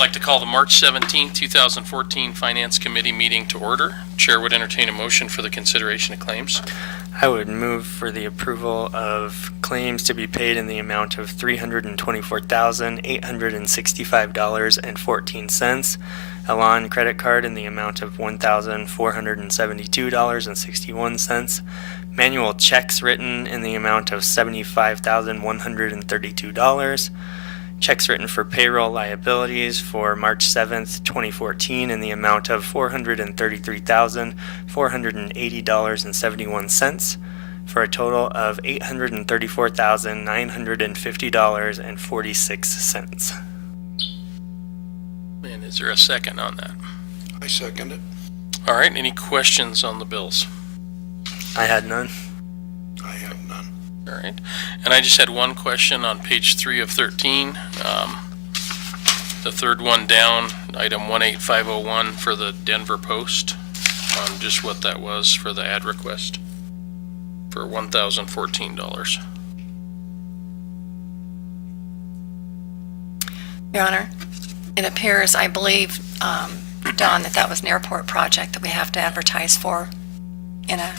like to call the March 17, 2014 Finance Committee meeting to order. Chair would entertain a motion for the consideration of claims. I would move for the approval of claims to be paid in the amount of $324,865.14, a lawn credit card in the amount of $1,472.61, manual checks written in the amount of $75,132, checks written for payroll liabilities for March 7th, 2014 in the amount of $433,480.71 for a total of $834,950.46. And is there a second on that? I second it. All right, any questions on the bills? I had none. I have none. All right, and I just had one question on page 3 of 13. The third one down, item 18501 for the Denver Post, on just what that was for the ad request for $1,014. Your Honor, it appears, I believe, Don, that was an airport project that we have to advertise for in a...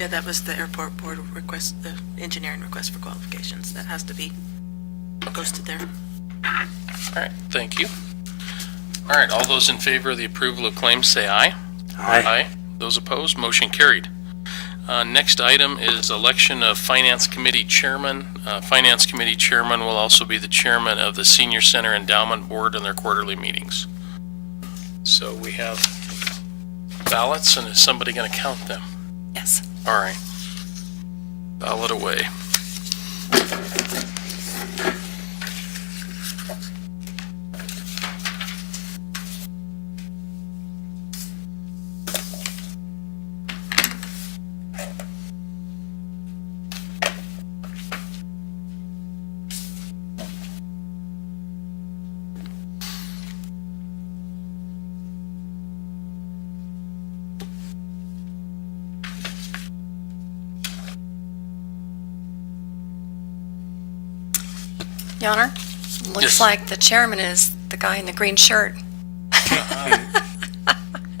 Yeah, that was the airport board request, the engineering request for qualifications. That has to be posted there. All right, thank you. All right, all those in favor of the approval of claims say aye. Aye. Those opposed, motion carried. Next item is election of Finance Committee Chairman. Finance Committee Chairman will also be the chairman of the Senior Center Endowment Board in their quarterly meetings. So we have ballots, and is somebody going to count them? Yes. All right. Ballot away. Your Honor, looks Yes. like the chairman is the guy in the green shirt.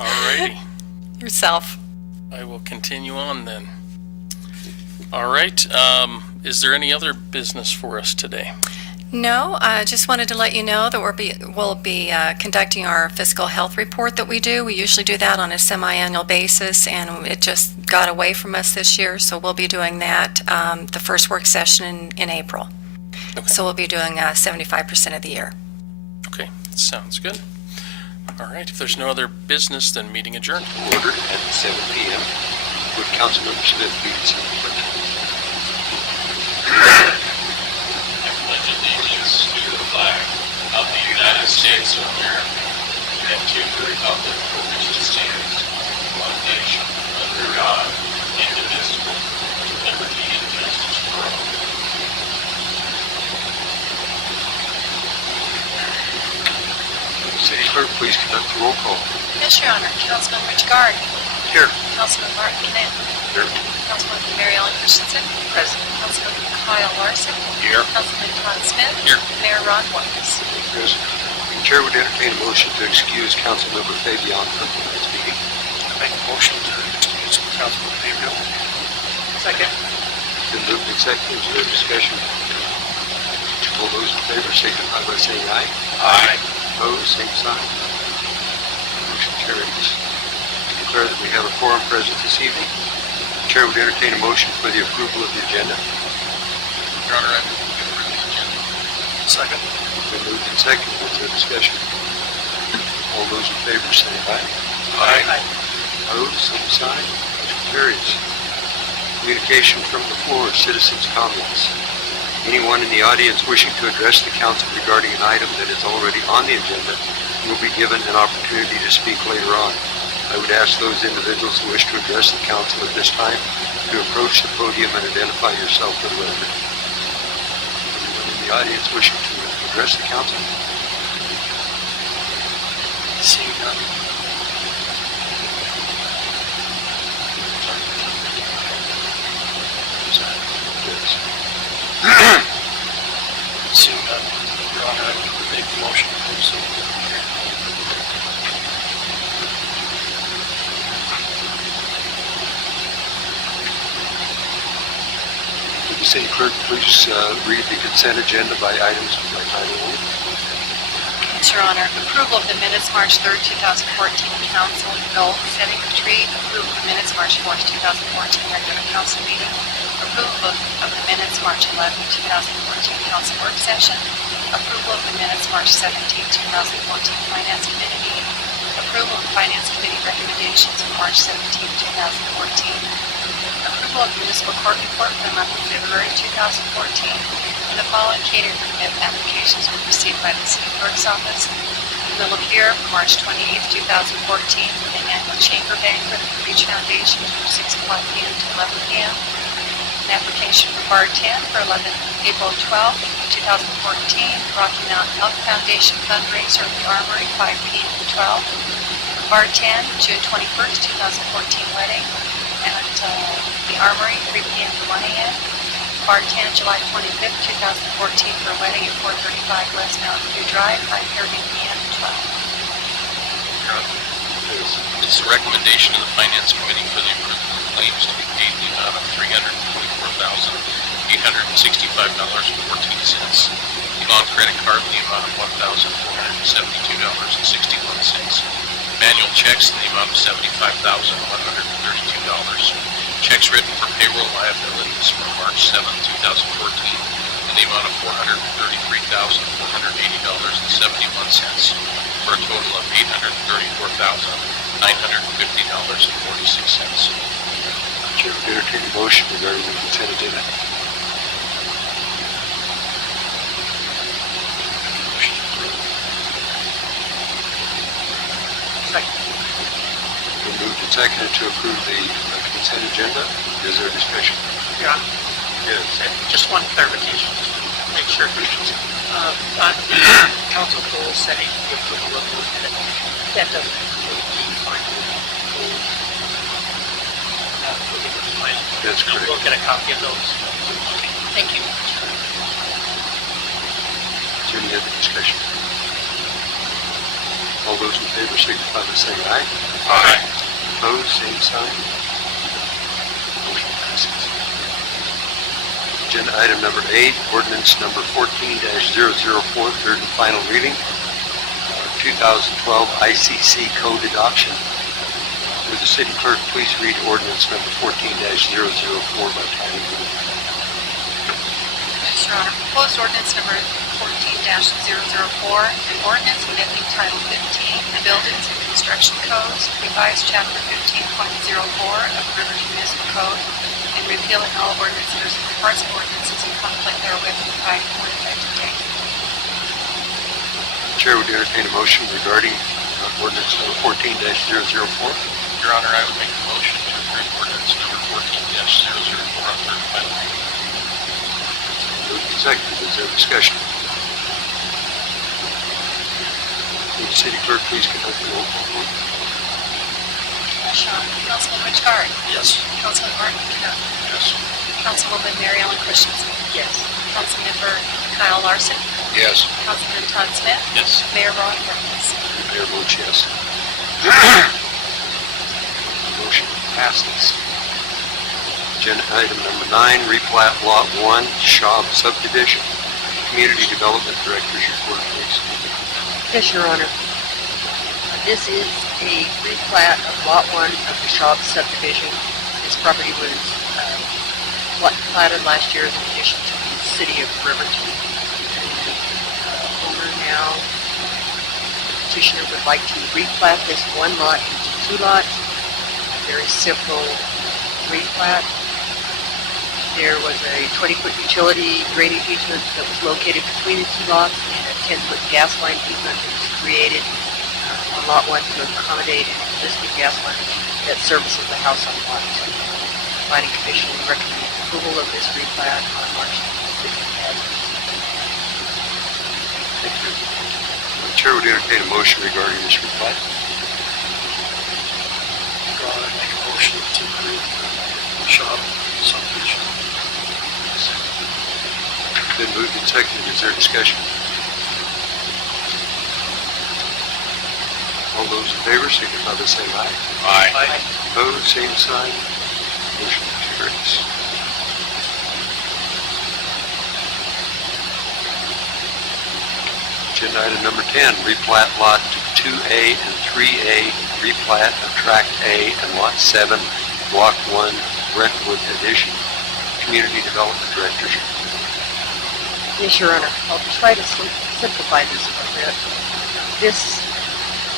All righty. Yourself. I will continue on then. All right. Is there any other business for us today? No, I just wanted to let you know that we'll be conducting our fiscal health report that we do. We usually do that on a semi-annual basis, and it just got away from us this year, so we'll be doing that the first work session in April. Okay. So we'll be doing 75% of the year. Okay, sounds good. All right, if there's no other business, then meeting adjourned. Order at 7 p.m. Would Councilmember Smith please? I pledge allegiance to the flag of the United States of America and to the republic for which it stands, one nation, under God, indivisible, with liberty and justice for all. City Clerk, please conduct the roll call. Yes, Your Honor. Councilman Rich Guard. Here. Councilman Martin Knapp. Here. Councilman Mary Ellen Christensen. Present. Councilman Kyle Larson. Here. Councilman Todd Smith. Here. Mayor Ron Waters. Yes. The chair would entertain a motion to excuse Councilmember Fabian from tonight's meeting. I make a motion to excuse Councilman Gabriel. Second. Been moved and seconded. Is there discussion? All those in favor signify by saying aye. Aye. Opposed, same sign. Motion carries. I declare that we have a quorum present this evening. The chair would entertain a motion for the approval of the agenda. Your Honor, I move to approve the agenda. Second. Been moved and seconded. Is there discussion? All those in favor say aye. Aye. Opposed, same sign. Motion carries. Communication from the floor, citizens' comments. Anyone in the audience wishing to address the council regarding an item that is already on the agenda will be given an opportunity to speak later on. I would ask those individuals who wish to address the council at this time to approach the podium and identify yourself for the record. Anyone in the audience wishing to address the council? Seeing none. Seeing none, Your Honor, I make the motion to close the City Clerk, please read the consent agenda by items by title only. Yes, Your Honor. Approval of the minutes, March 3rd, 2014, council goal setting retreat. Approval of the minutes, March 4th, 2014, regular council meeting. Approval of the minutes, March 11th, 2014, council work session. Approval of the minutes, March 17th, 2014, finance committee meeting. Approval of finance committee recommendations for March 17th, 2014. Approval of municipal court report for the month of February 2014. And the following catering permit applications were received by the city clerk's office. We will appear for March 28th, 2014, an annual chamber banquet at the Reach Foundation from 6 o'clock p.m. to 11 p.m. An application for Bar 10 for April 12th, 2014, Rocky Mountain Health Foundation fundraiser at the Armory, 5 p.m. to 12. Bar 10, June 21st, 2014 wedding at the Armory, 3 p.m. to 1 a.m. Bar 10, July 25th, 2014 for a wedding at 435 West Mountain View Drive, 5:30 p.m. to 12. It's a recommendation of the Finance Committee for the approval of claims to be paid in the amount of $324,865.14. The on-credit card in the amount of $1,472.61. Manual checks in the amount of $75,132. Checks written for payroll liabilities for March 7, 2014 in the amount of $433,480.71 for a total of $834,950.46. Chair would entertain a motion regarding the consent agenda. Been moved and seconded to approve the consent agenda. Is there a discussion? Yeah, Yes. just one clarification, just to make sure. On council goal setting, the approval of those minutes, that doesn't include the final goal. That's correct. We'll get a copy of those. Okay, thank you. Is there any other discussion? All those in favor signify by saying aye. Aye. Opposed, same sign. Motion passes. Agenda item number 8, ordinance number 14-004, third and final reading. 2012 ICC code adoption. Would the city clerk please read ordinance number 14-004 by title only? Yes, Your Honor. Proposed ordinance number 14-004, an ordinance amending Title 15, the Buildings and Construction Codes, revised Chapter 15.04 of the Riverton Municipal Code, and repealing all ordinances or parts of ordinances in conflict therewith and providing for an effective date. The chair would entertain a motion regarding ordinance number 14-004. Your Honor, I would make a motion to approve ordinance number 14-004 on third and final reading. Moved and seconded. Is there discussion? Would the city clerk please conduct the roll call vote? Yes, Your Honor. Councilman Richard. Yes. Councilman Martin Pinto. Yes. Councilwoman Mary Ellen Christensen. Yes. Councilmember Kyle Larson. Yes. Councilman Todd Smith. Yes. Mayor Ron Perkins. The mayor votes yes. Motion passes. Agenda item number 9, replat lot 1, Shaw subdivision. Community Development Director's report, please. Yes, Your Honor. This is a replat of Lot 1 of the Shaw subdivision. This property was platted last year as an addition to the city of Riverton. The owner now, the petitioner would like to replat this one lot into 2 lots. A very simple replat. There was a 20-foot utility drainage easement that was located between the 2 lots, and a 10-foot gas line easement that was created on Lot 1 to accommodate an existing gas line that services the house on Lot 2. The Planning Commission recommends approval of this replat on March 6th. Thank you. The chair would entertain a motion regarding this replat. Make a motion to approve Shaw subdivision. Been moved and seconded. Is there discussion? All those in favor signify by saying aye. Aye. Opposed, same sign. Motion carries. Agenda item number 10, replat lot 2A and 3A, replat of tract A and lot 7, block 1, Brentwood addition. Community Development Director. Yes, Your Honor. I'll try to simplify this a bit. This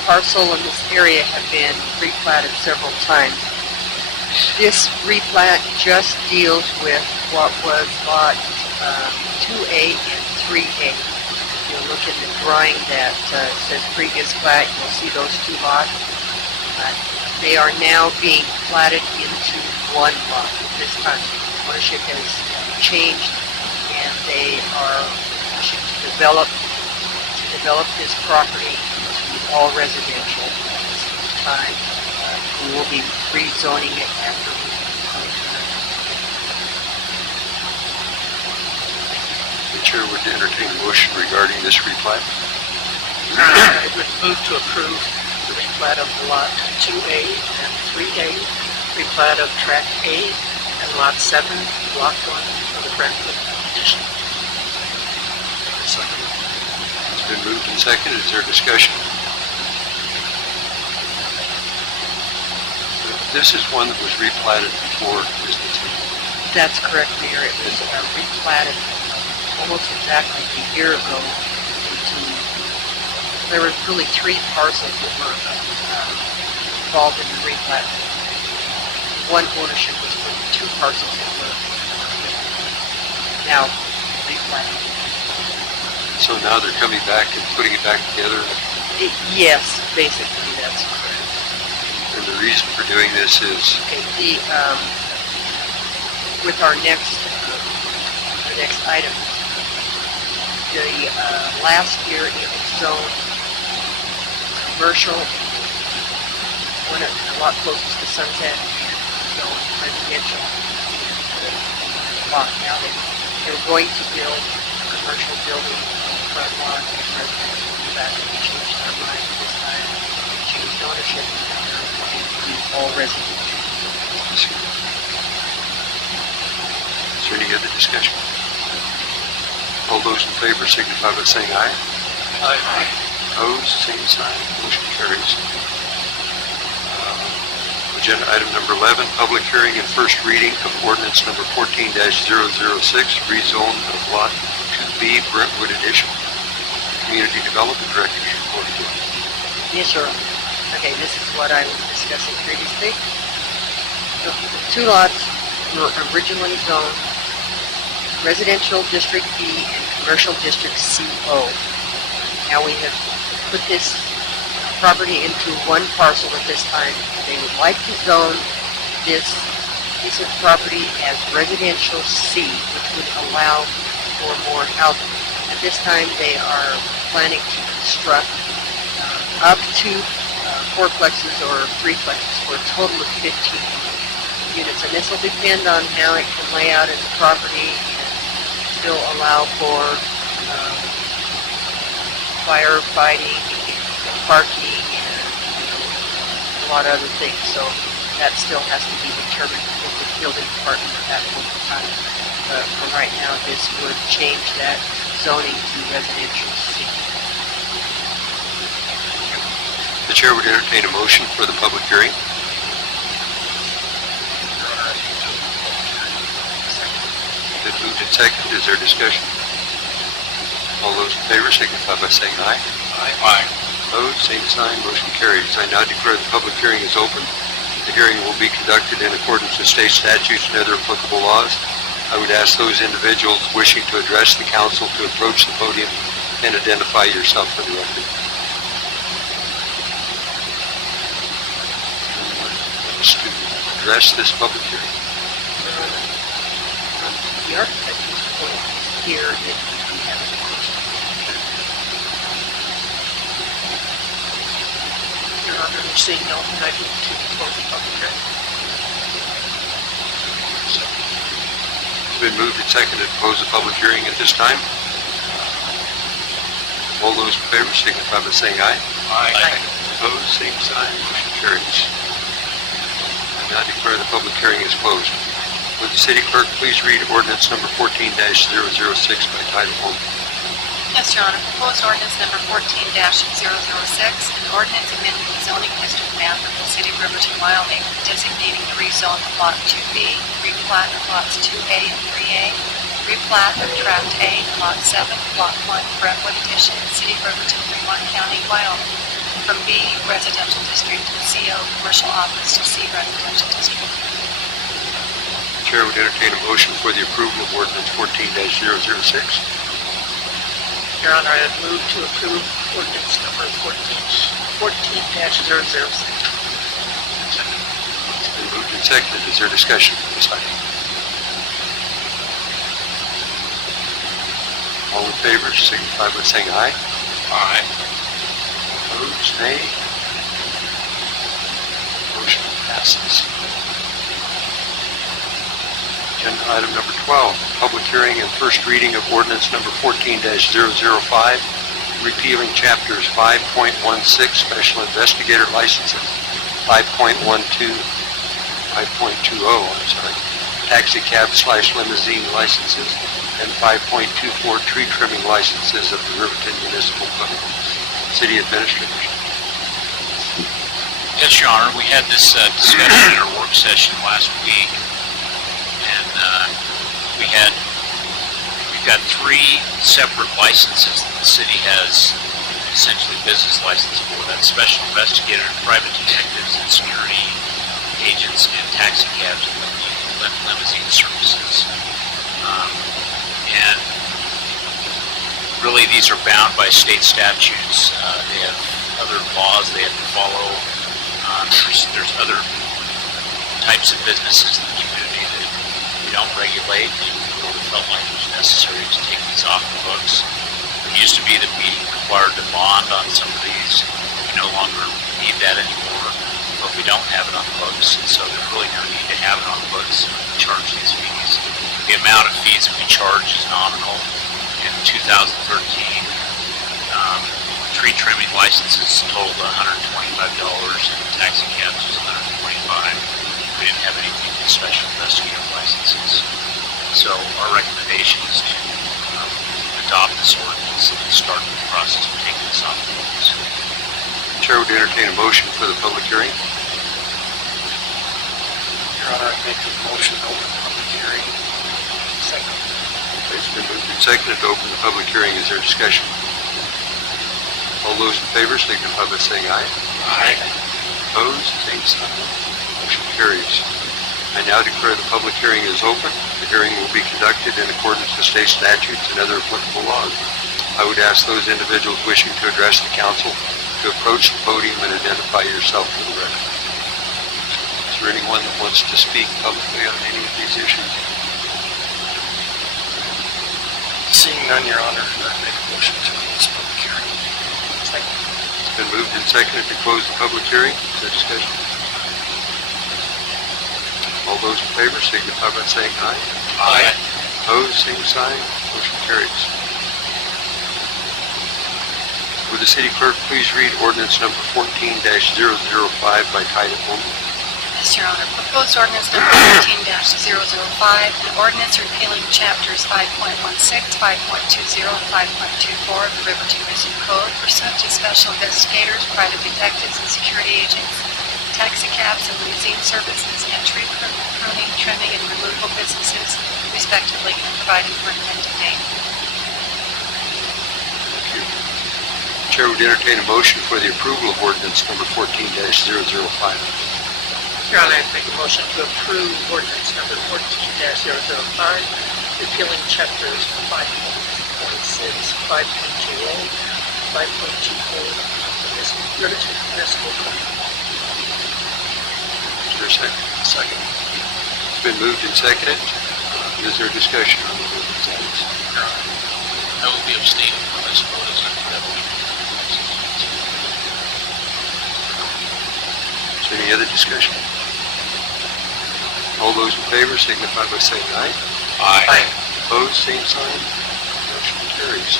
parcel and this area have been replatted several times. This replat just deals with what was lot 2A and 3A. If you look in the drawing that says previous plat, you'll see those two lots. They are now being platted into one lot at this time. Ownership has changed, and they are wishing to develop this property into all residential at this time. We will be rezoning it after we The chair would entertain a motion regarding this replat. I would move to approve the replat of lot 2A and 3A, replat of tract A and lot 7, block 1 of the Brentwood addition. It's been moved and seconded. Is there discussion? This is one that was replatted before, isn't it? That's correct, Mayor. It was replatted almost exactly a year ago into, there were really three parcels that were involved in the replat. One ownership was for the two parcels that were now replatted. So now they're coming back and putting it back together. Yes, basically that's correct. And the reason for doing this is, Okay, with our next item, the last year it was zoned commercial, one a lot closest to Sunset, and zoned residential lot. Now they're going to build a commercial building on the front lot and residential in the back. They changed their mind this time. They changed ownership, and now they're going to do all residential. is there any other discussion? All those in favor signify by saying aye. Aye. Opposed, same sign. Motion carries. Agenda item number 11, public hearing and first reading of ordinance number 14-006, rezone of lot 2B, Brentwood addition. Community Development Director's report. Yes, sir. Okay, this is what I was discussing previously. The two lots were originally zoned Residential District B and Commercial District CO. Now we have put this property into one parcel at this time. They would like to zone this piece of property as Residential C, which would allow for more housing. At this time, they are planning to construct up to fourplexes or threeplexes for a total of 15 units. And this will depend on how it can lay out in the property and still allow for firefighting, parking, and a lot of other things. So that still has to be determined with the building department at that point in time. But for right now, this would change that zoning to residential C. The chair would entertain a motion for the public hearing. Been moved and seconded. Is there discussion? All those in favor signify by saying aye. Aye. Opposed, same sign. Motion carries. I now declare the public hearing is open. The hearing will be conducted in accordance with state statutes and other applicable laws. I would ask those individuals wishing to address the council to approach the podium and identify yourself for the record. To address this public hearing. The architect is point here that we have a question. Your Honor, seeing no one, I move to close the public hearing. It's been moved and seconded to close the public hearing at this time. All those in favor signify by saying aye. Aye. Opposed, same sign. Motion carries. I now declare the public hearing is closed. Would the city clerk please read ordinance number 14-006 by title only? Yes, Your Honor. Proposed ordinance number 14-006, an ordinance amending the zoning district map of the city of Riverton, Wyoming, designating the rezone of Lot 2B, replat of lots 2A and 3A, replat of Tract A, Lot 7, Block 1, Brentwood Addition, City of Riverton, Fremont County, Wyoming, from B residential district to CO commercial office to C residential district. Chair would entertain a motion for the approval of ordinance 14-006. Your Honor, I have moved to approve ordinance number 14-006. It's been moved and seconded. Is there discussion on this item? All in favor, signify by saying aye. Aye. Opposed, nay. Motion passes. Agenda item number 12, public hearing and first reading of ordinance number 14-005, repealing chapters 5.16 special investigator licenses, 5.12, 5.20, taxi cab / limousine licenses, and 5.24 tree trimming licenses of the Riverton Municipal Code. City Administrator. Yes, Your Honor, we had this discussion in our work session last week, and we've got 3 separate licenses that the city has, essentially business license for. That's special investigator, private detectives, and security agents, and taxi cabs and limousine services. And really, these are bound by state statutes. They have other laws they have to follow. There's other types of businesses in the community that we don't regulate, and we really felt like it was necessary to take these off the books. It used to be that we required to bond on some of these. We no longer need that anymore, but we don't have it on the books, and so there's really no need to have it on the books when we charge these fees. The amount of fees that we charge is nominal. In 2013, tree trimming licenses totaled $125, and taxi cabs was $125. We didn't have anything for special investigator licenses. So our recommendation is to adopt this ordinance and start the process of taking this off the books. Chair would entertain a motion for the public hearing. Your Honor, I make a motion to open the public hearing. Second. It's been moved and seconded to open the public hearing. Is there discussion? All those in favor signify by saying aye. Aye. Opposed, same sign. Motion carries. I now declare the public hearing is open. The hearing will be conducted in accordance with state statutes and other applicable laws. I would ask those individuals wishing to address the council to approach the podium and identify yourself for the record. Is there anyone that wants to speak publicly on any of these issues? Seeing none, Your Honor, I make a motion to close public hearing. Second. It's been moved and seconded to close the public hearing. Is there discussion? All those in favor signify by saying aye. Aye. Opposed, same sign. Motion carries. Would the city clerk please read ordinance number 14-005 by title only? Yes, Your Honor. Proposed ordinance number 14-005, an ordinance repealing chapters 5.16, 5.20, and 5.24 of the Riverton Municipal Code pursuant to special investigators, private detectives, and security agents, taxi cabs and limousine services, and tree pruning, trimming, and removal businesses, respectively, and providing for an amended date. Thank you. Chair would entertain a motion for the approval of ordinance number 14-005. Your Honor, I make a motion to approve ordinance number 14-005, repealing chapters 5.16, 5.28, 5.24 of the Riverton Municipal Code. Is there a second? Second. It's been moved and seconded. Is there discussion on the ordinance items? I will be abstaining from this vote as I'm Is there any other discussion? All those in favor signify by saying aye. Aye. Opposed, same sign. Motion carries.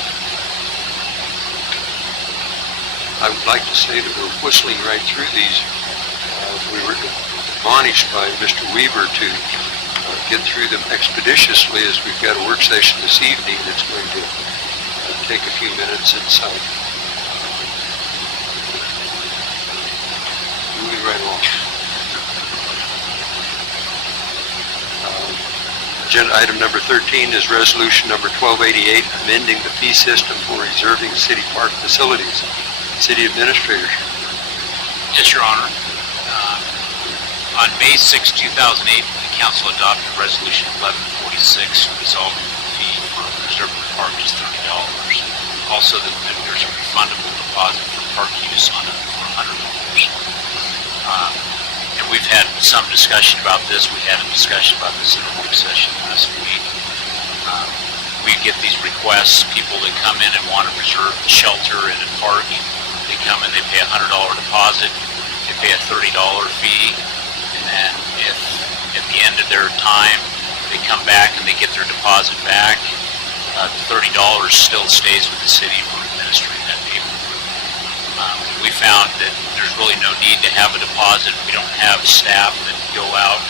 I would like to say that we're whistling right through these. We were admonished by Mr. Weaver to get through them expeditiously, as we've got a work session this evening that's going to take a few minutes and sign. Moving right along. Agenda item number 13 is resolution number 1288, amending the fee system for reserving city park facilities. City Administrator. Yes, Your Honor. On May 6, 2008, the Council adopted Resolution 1146, resolving the fee for reserving the park is $30. Also, that there's a refundable deposit for park use on it for $100. And we've had some discussion about this. We had a discussion about this in a work session last week. We get these requests, people that come in and want to reserve shelter in a park. They come in, they pay a $100 deposit, they pay a $30 fee, and then if at the end of their time they come back and they get their deposit back, the $30 still stays with the city for administering that payment. We found that there's really no need to have a deposit. We don't have staff that go out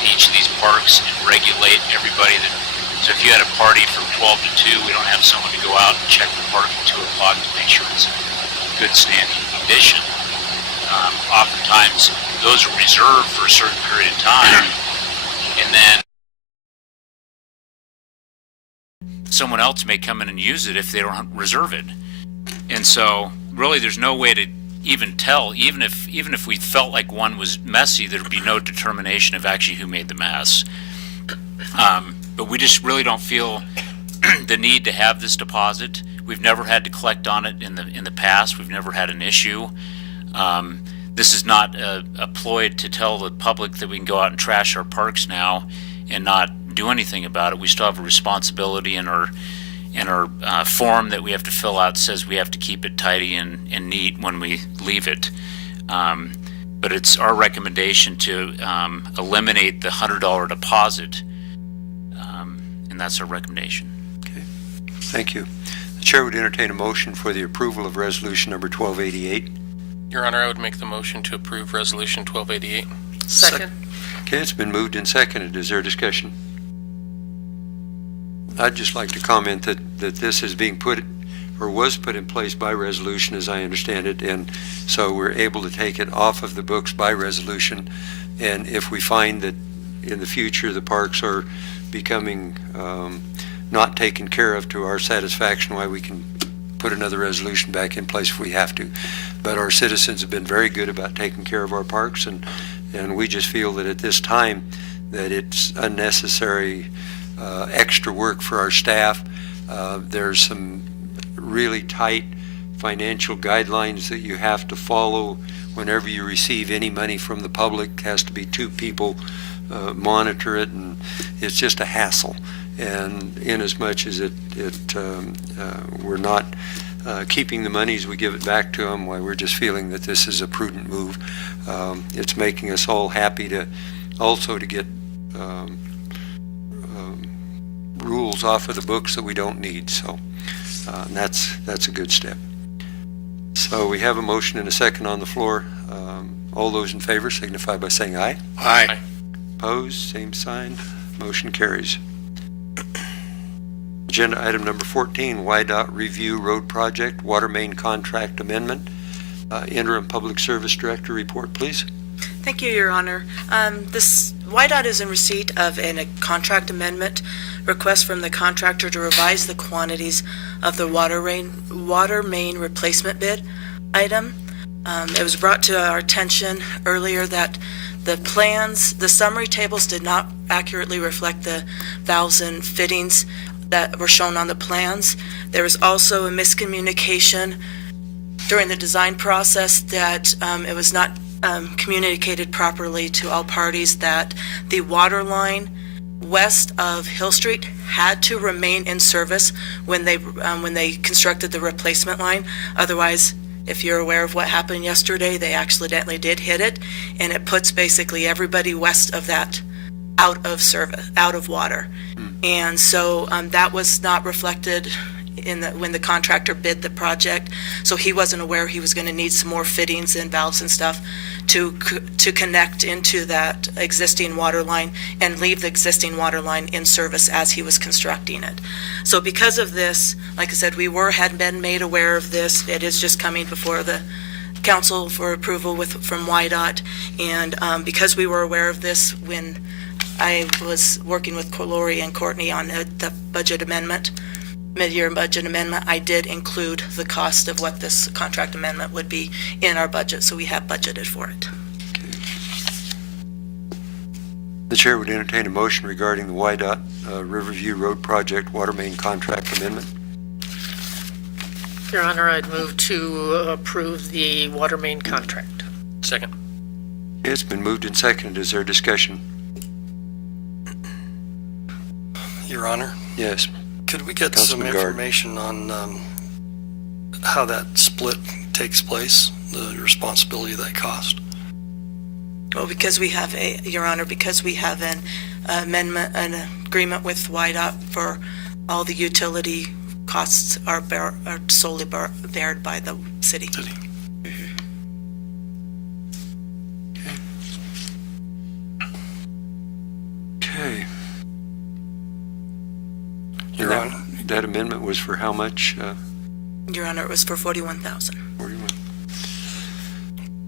to each of these parks and regulate everybody that. So if you had a party from 12 to 2, we don't have someone to go out and check the park at 2 o'clock to make sure it's in good standing condition. Oftentimes, those are reserved for a certain period of time, and then someone else may come in and use it if they don't reserve it. And so, really, there's no way to even tell. Even if we felt like one was messy, there'd be no determination of actually who made the mess. But we just really don't feel the need to have this deposit. We've never had to collect on it in the past. We've never had an issue. This is not a ploy to tell the public that we can go out and trash our parks now and not do anything about it. We still have a responsibility in our form that we have to fill out. Says we have to keep it tidy and neat when we leave it. But it's our recommendation to eliminate the $100 deposit, and that's our recommendation. Okay, thank you. The chair would entertain a motion for the approval of resolution number 1288. Your Honor, I would make the motion to approve Resolution 1288. Second. Okay, it's been moved and seconded. Is there discussion? I'd just like to comment that this is being put, or was put in place by resolution, as I understand it, and so we're able to take it off of the books by resolution. And if we find that in the future the parks are becoming not taken care of to our satisfaction, why we can put another resolution back in place if we have to. But our citizens have been very good about taking care of our parks, and we just feel that at this time that it's unnecessary extra work for our staff. There's some really tight financial guidelines that you have to follow whenever you receive any money from the public. It has to be 2 people monitor it, and it's just a hassle. And in as much as we're not keeping the monies, we give it back to them, why we're just feeling that this is a prudent move. It's making us all happy to also to get rules off of the books that we don't need. So that's a good step. So we have a motion and a second on the floor. All those in favor signify by saying aye. Aye. Opposed, same sign. Motion carries. Agenda item number 14, YDOT Review Road Project Water Main Contract Amendment. Interim Public Service Director, report, please. Thank you, Your Honor. This YDOT is in receipt of a contract amendment request from the contractor to revise the quantities of the water main replacement bid item. It was brought to our attention earlier that the summary tables did not accurately reflect the valves and fittings that were shown on the plans. There was also a miscommunication during the design process that it was not communicated properly to all parties that the water line west of Hill Street had to remain in service when they constructed the replacement line. Otherwise, if you're aware of what happened yesterday, they accidentally did hit it, and it puts basically everybody west of that out of service, out of water. And so that was not reflected when the contractor bid the project. So he wasn't aware he was going to need some more fittings and valves and stuff to connect into that existing water line and leave the existing water line in service as he was constructing it. So because of this, like I said, had been made aware of this. It is just coming before the council for approval from YDOT. And because we were aware of this when I was working with Lori and Courtney on the budget amendment, mid-year budget amendment, I did include the cost of what this contract amendment would be in our budget, so we have budgeted for it. The chair would entertain a motion regarding the YDOT Riverview Road Project Water Main Contract Amendment. Your Honor, I'd move to approve the water main contract. Second. It's been moved and seconded. Is there discussion? Your Honor, Yes. could we get some Councilman Guard. information on how that split takes place, the responsibility of that cost? Well, Your Honor, because we have an agreement with YDOT for all the utility costs are solely bared by the city. Okay. Your Honor. That amendment was for how much? Your Honor, it was for $41,000. 41.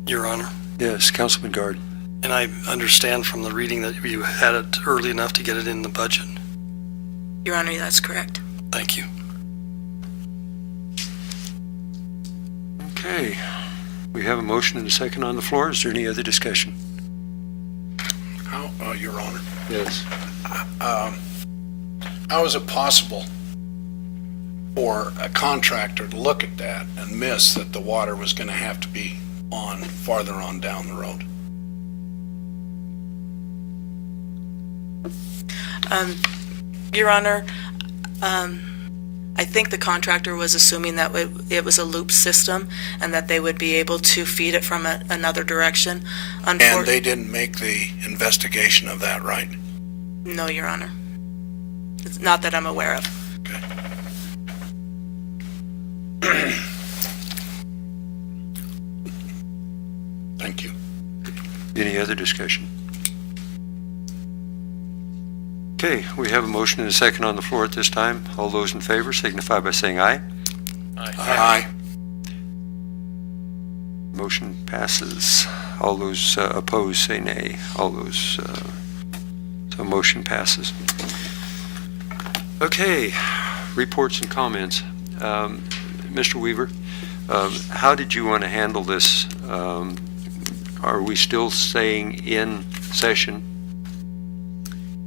Your Honor, Yes, Councilman Guard. and I understand from the reading that you had it early enough to get it in the budget. Your Honor, that's correct. Thank you. Okay. We have a motion and a second on the floor. Is there any other discussion? Your Honor, Yes. how is it possible for a contractor to look at that and miss that the water was going to have to be on farther on down the road? Your Honor, I think the contractor was assuming that it was a loop system and that they would be able to feed it from another direction. And they didn't make the investigation of that, right? No, Your Honor. It's not that I'm aware of. Okay. Thank you. Any other discussion? Okay, we have a motion and a second on the floor at this time. All those in favor signify by saying aye. Aye. Motion passes. All those opposed say nay. All those, so motion passes. Okay, reports and comments. Mr. Weaver, how did you want to handle this? Are we still staying in session?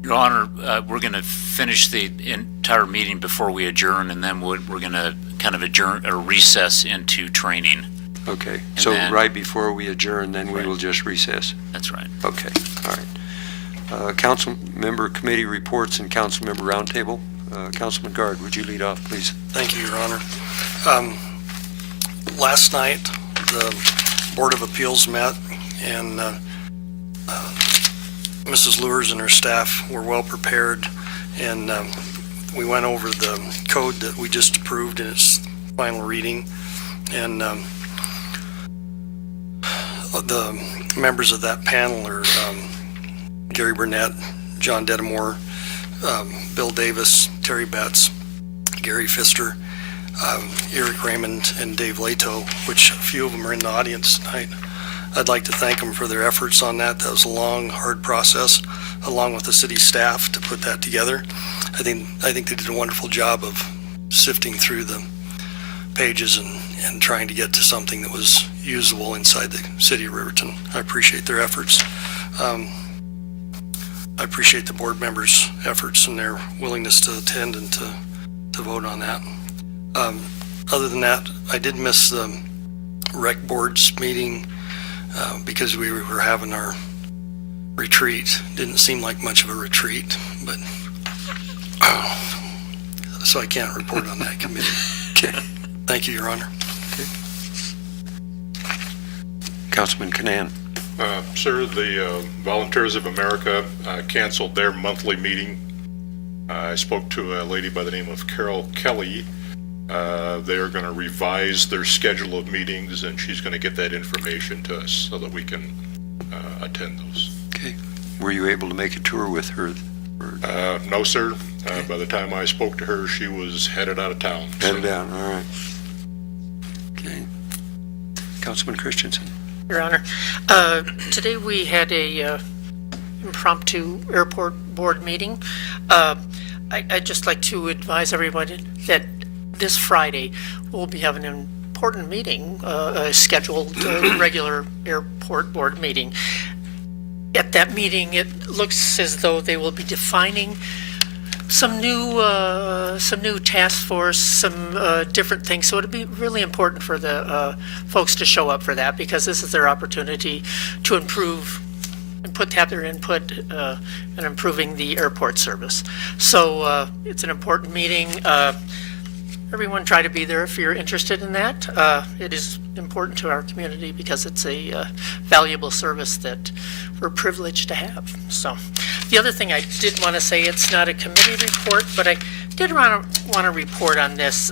Your Honor, we're going to finish the entire meeting before we adjourn, and then we're going to kind of adjourn or recess into training. Okay, so then- right before we adjourn, then we Right. will just recess. That's right. Okay, all right. Council member committee reports and council member roundtable. Councilman Guard, would you lead off, please? Thank you, Your Honor. Last night, the Board of Appeals met, and Mrs. Lewers and her staff were well prepared, and we went over the code that we just approved in its final reading, and the members of that panel are Gary Burnett, John Dedamore, Bill Davis, Terry Betts, Gary Pfister, Eric Raymond, and Dave Leto, which a few of them are in the audience tonight. I'd like to thank them for their efforts on that. That was a long, hard process, along with the city staff, to put that together. I think they did a wonderful job of sifting through the pages and trying to get to something that was usable inside the city of Riverton. I appreciate their efforts. I appreciate the board members' efforts and their willingness to attend and to vote on that. Other than that, I did miss the rec board's meeting because we were having our retreat. Didn't seem like much of a retreat, but so I can't report on that committee. Okay. Thank you, Your Honor. Councilman Canan. Sir, the Volunteers of America canceled their monthly meeting. I spoke to a lady by the name of Carol Kelly, They are going to revise their schedule of meetings, and she's going to get that information to us so that we can attend those. Okay. Were you able to make a tour with her? No, sir. By the time I spoke to her, she was headed out of town. Headed out, all right. Okay. Councilman Christensen. Your Honor, today we had a impromptu airport board meeting. I'd just like to advise everybody that this Friday we'll be having an important meeting, a scheduled regular airport board meeting. At that meeting, it looks as though they will be defining some new task force, some different things. So it'd be really important for the folks to show up for that, because this is their opportunity to improve and have their input in improving the airport service. So it's an important meeting. Everyone try to be there if you're interested in that. It is important to our community because it's a valuable service that we're privileged to have. So the other thing I did want to say, it's not a committee report, but I did want to report on this.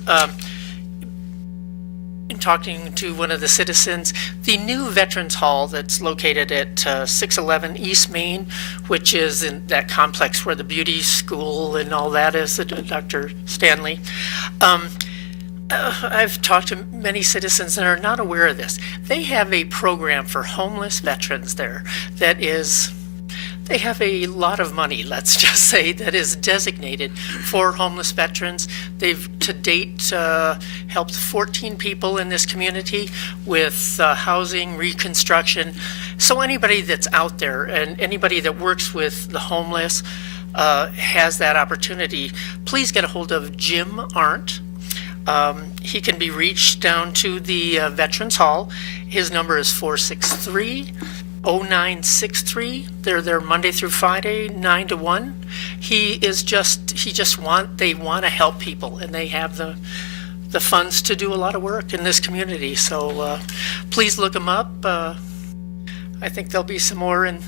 In talking to one of the citizens, the new Veterans Hall that's located at 611 East Main, which is in that complex where the beauty school and all that is, Dr. Stanley. I've talked to many citizens that are not aware of this. They have a program for homeless veterans there that is, they have a lot of money, let's just say, that is designated for homeless veterans. They've to date helped 14 people in this community with housing, reconstruction. So anybody that's out there and anybody that works with the homeless has that opportunity. Please get a hold of Jim Arndt. He can be reached down to the Veterans Hall. His number is 463-0963. They're there Monday through Friday, 9 to 1. They want to help people, and they have the funds to do a lot of work in this community. So please look them up. I think there'll be some more in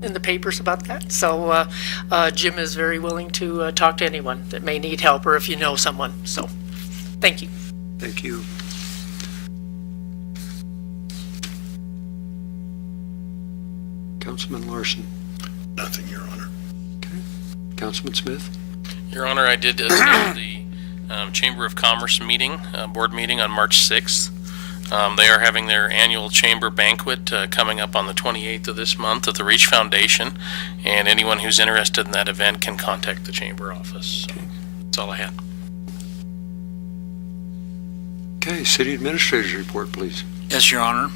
the papers about that. So Jim is very willing to talk to anyone that may need help, or if you know someone. So thank you. Thank you. Councilman Larson. Nothing, Your Honor. Okay. Councilman Smith. Your Honor, I did attend the Chamber of Commerce meeting, board meeting on March 6th. They are having their annual chamber banquet coming up on the 28th of this month at the Reach Foundation, and anyone who's interested in that event can contact the chamber office. So that's all I had. Okay, City Administrator's report, please. Yes, Your Honor.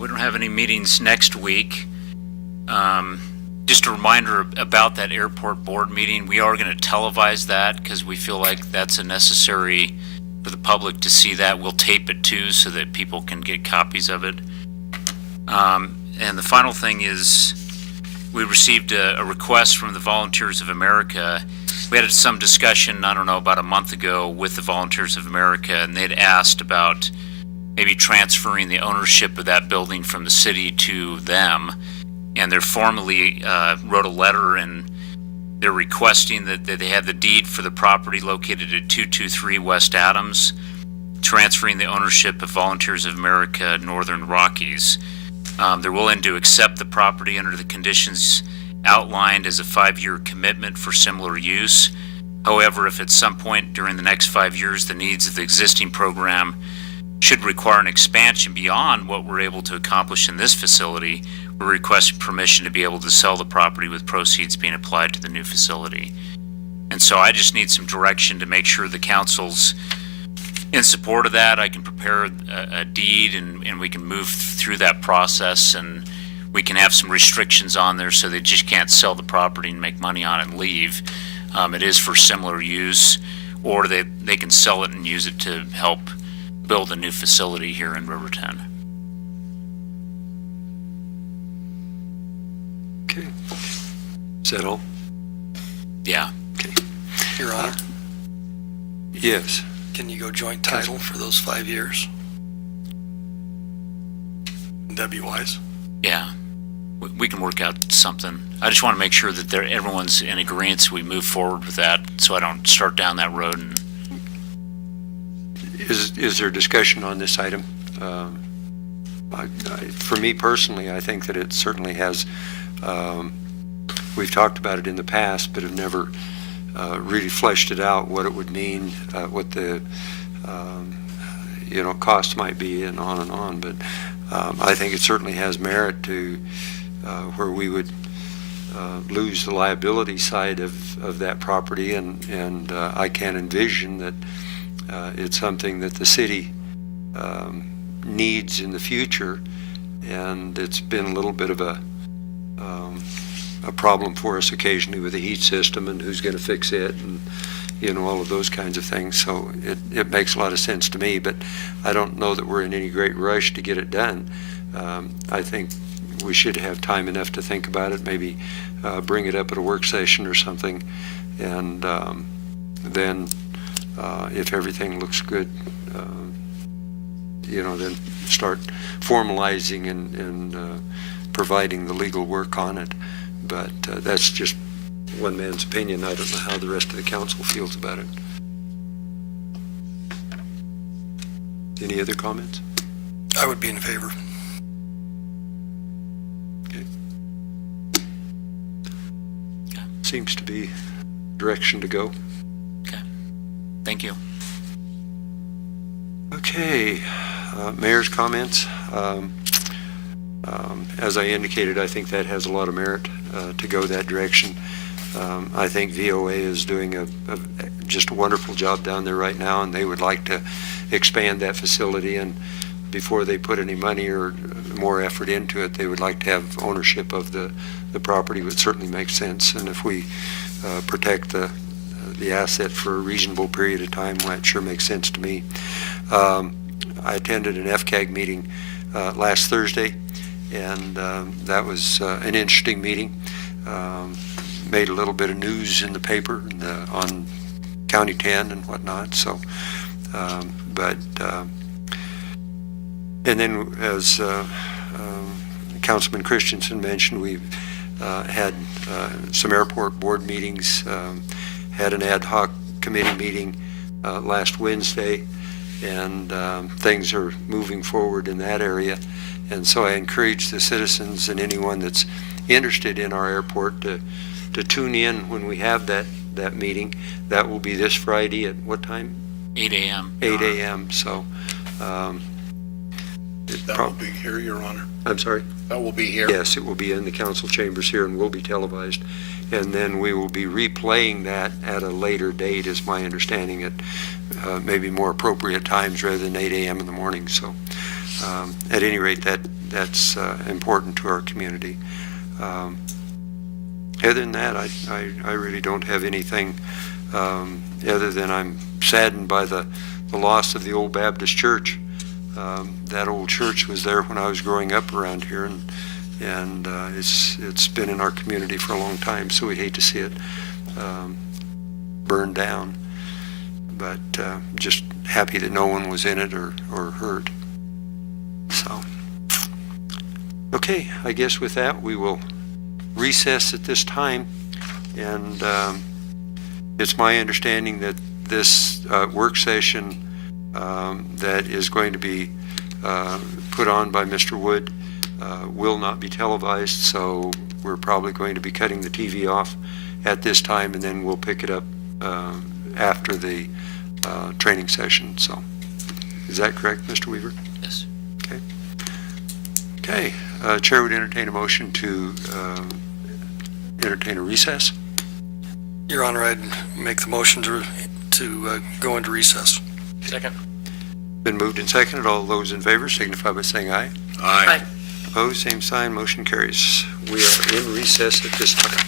We don't have any meetings next week. Just a reminder about that airport board meeting. We are going to televise that because we feel like that's a necessary for the public to see that. We'll tape it too so that people can get copies of it. And the final thing is we received a request from the Volunteers of America. We had some discussion, I don't know, about a month ago with the Volunteers of America, and they'd asked about maybe transferring the ownership of that building from the city to them. And they're formally wrote a letter, and they're requesting that they have the deed for the property located at 223 West Adams, transferring the ownership of Volunteers of America Northern Rockies. They're willing to accept the property under the conditions outlined as a 5-year commitment for similar use. However, if at some point during the next 5 years the needs of the existing program should require an expansion beyond what we're able to accomplish in this facility, we're requesting permission to be able to sell the property with proceeds being applied to the new facility. And so I just need some direction to make sure the council's in support of that. I can prepare a deed and we can move through that process, and we can have some restrictions on there so they just can't sell the property and make money on it and leave. It is for similar use, or they can sell it and use it to help build a new facility here in Riverton. Okay. Is that all? Yeah. Okay. Your Honor, Yes. can you go joint title for those 5 years? That'd be wise. Yeah. We can work out something. I just want to make sure that everyone's in agreement so we move forward with that, so I don't start down that road. And Is there discussion on this item? For me personally, I think that it certainly has, we've talked about it in the past, but have never really fleshed it out, what it would mean, what the, cost might be, and on. But I think it certainly has merit to where we would lose the liability side of that property, and I can envision that it's something that the city needs in the future, and it's been a little bit of a problem for us occasionally with the heat system and who's going to fix it, and all of those kinds of things. So it makes a lot of sense to me, but I don't know that we're in any great rush to get it done. I think we should have time enough to think about it, maybe bring it up at a work session or something, and then if everything looks good, then start formalizing and providing the legal work on it. But that's just one man's opinion. I don't know how the rest of the council feels about it. Any other comments? I would be in favor. Okay. Seems to be direction to go. Okay. Thank you. Okay, mayor's comments. As I indicated, I think that has a lot of merit to go that direction. I think VOA is doing just a wonderful job down there right now, and they would like to expand that facility, and before they put any money or more effort into it, they would like to have ownership of the property. Would certainly make sense, and if we protect the asset for a reasonable period of time, well, that sure makes sense to me. I attended an FCAG meeting last Thursday, and that was an interesting meeting. Made a little bit of news in the paper on County 10 and whatnot. So, and then as Councilman Christensen mentioned, we've had some airport board meetings, had an ad hoc committee meeting last Wednesday, and things are moving forward in that area. And so I encourage the citizens and anyone that's interested in our airport to tune in when we have that meeting. That will be this Friday at what time? 8 a.m. 8 a.m. So That will be here, Your Honor. I'm sorry? That will be here. Yes, it will be in the council chambers here and will be televised. And then we will be replaying that at a later date, is my understanding, at maybe more appropriate times rather than 8 a.m. in the morning. So at any rate, that's important to our community. Other than that, I really don't have anything other than I'm saddened by the loss of the old Baptist church. That old church was there when I was growing up around here, and it's been in our community for a long time, so we hate to see it burned down. But just happy that no one was in it or hurt. So, okay, I guess with that we will recess at this time, and it's my understanding that this work session that is going to be put on by Mr. Wood will not be televised, so we're probably going to be cutting the TV off at this time, and then we'll pick it up after the training session. So, is that correct, Mr. Weaver? Yes. Okay. Okay. Chair would entertain a motion to entertain a recess. Your Honor, I'd make the motion to go into recess. Second. Been moved and seconded. All those in favor signify by saying aye. Aye. Opposed, same sign. Motion carries. We are in recess at this time.